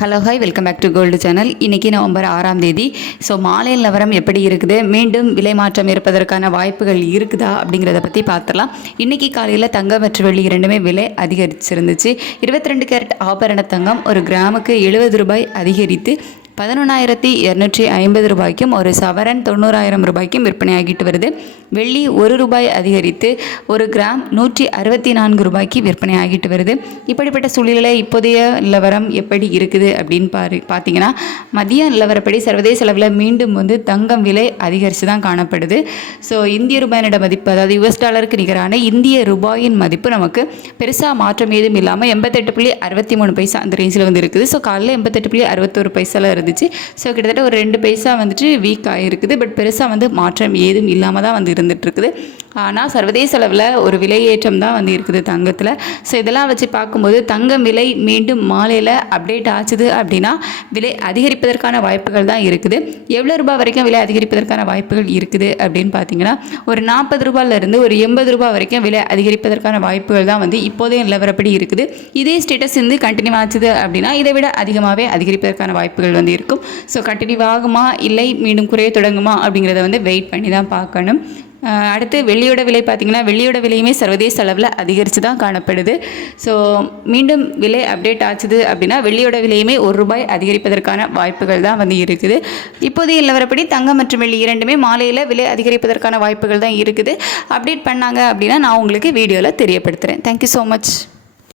Hello hi welcome back to gold channel இன்றைக்கி November ஆறாம் தேதி. ஸோ மாலை நிலவரம் எப்படி இருக்குது? மீண்டும் விலை மாற்றம் இருப்பதற்கான வாய்ப்புகள் இருக்குதா அப்படிங்கிறத பற்றி பார்த்துடலாம். இன்றைக்கி காலையில் தங்கம் மற்றும் வெள்ளி இரண்டுமே விலை அதிகரிச்சிருந்துச்சு. இருபத்தி ரெண்டு கேரட் ஆபரண தங்கம் ஒரு கிராமுக்கு எழுபது ரூபாய் அதிகரித்து பதினொன்றாயிரத்தி இரநூற்றி ஐம்பது ரூபாய்க்கும் ஒரு சவரன் தொண்ணூறாயிரம் ரூபாய்க்கும் விற்பனையாகிட்டு வருது. வெள்ளி ஒரு ரூபாய் அதிகரித்து ஒரு கிராம் நூற்றி அறுபத்தி நான்கு ரூபாய்க்கு விற்பனை ஆகிட்டு வருது. இப்படிப்பட்ட சூழ்நிலை இப்போதைய நிலவரம் எப்படி இருக்குது அப்படின்னு பாரு பார்த்தீங்கன்னா மதிய நிலவரப்படி சர்வதேச அளவில் மீண்டும் வந்து தங்கம் விலை அதிகரித்து தான் காணப்படுது. ஸோ இந்திய ரூபாயினோட மதிப்பு அதாவது யுஎஸ் டாலருக்கு நிகரான இந்திய ரூபாயின் மதிப்பு நமக்கு பெருசாக மாற்றம் ஏதும் இல்லாமல் எண்பத்தெட்டு புள்ளி அறுபத்தி மூணு பைசா அந்த ரேஞ்சில் வந்து இருக்குது. ஸோ காலையில் எண்பத்தெட்டு புள்ளி அறுபத்தொரு பைசாவில் இருந்துச்சு. ஸோ கிட்டத்தட்ட ஒரு ரெண்டு பைசா வந்துட்டு வீக் ஆகிருக்குது பட் பெருசாக வந்து மாற்றம் ஏதும் இல்லாமல் தான் வந்து இருந்துகிட்ருக்குது ஆனால் சர்வதேச அளவில் ஒரு விலையேற்றம் தான் வந்து இருக்குது தங்கத்தில். ஸோ இதெல்லாம் வச்சு பார்க்கும்போது தங்கம் விலை மீண்டும் மாலையில் அப்டேட் ஆச்சுது அப்படின்னா விலை அதிகரிப்பதற்கான வாய்ப்புகள் தான் இருக்குது. எவ்வளோ ரூபாய் வரைக்கும் விலை அதிகரிப்பதற்கான வாய்ப்புகள் இருக்குது அப்படின்னு பார்த்தீங்கன்னா ஒரு நாற்பது ரூபாயிலிருந்து ஒரு எண்பது ரூபாய் வரைக்கும் விலை அதிகரிப்பதற்கான வாய்ப்புகள் தான் வந்து இப்போதைய நிலவரப்படி இருக்குது. இதே ஸ்டேட்டஸ் வந்து கண்டினியூ ஆச்சுது அப்படின்னா இதை விட அதிகமாகவே அதிகரிப்பதற்கான வாய்ப்புகள் வந்து இருக்கும். ஸோ கண்டினியூ ஆகுமா? இல்லை மீண்டும் குறைய தொடங்குமா? அப்படிங்கிறத வந்து வெயிட் பண்ணி தான் பார்க்கணும். அடுத்து வெள்ளியோட விலை பார்த்திங்கன்னா வெள்ளியோட விலையுமே சர்வதேச அளவில் அதிகரித்து தான் காணப்படுது. ஸோ மீண்டும் விலை அப்டேட் ஆச்சுது அப்படின்னா வெள்ளியோட விலையுமே ஒரு ரூபாய் அதிகரிப்பதற்கான வாய்ப்புகள் தான் வந்து இருக்குது. இப்போதைய நிலவரப்படி தங்கம் மற்றும் வெள்ளி இரண்டுமே மாலையில் விலை அதிகரிப்பதற்கான வாய்ப்புகள் தான் இருக்குது. அப்டேட் பண்ணாங்க அப்படின்னா நான் உங்களுக்கு வீடியோவில் தெரியப்படுத்துகிறேன் தேங்க்யூ ஸோ மச்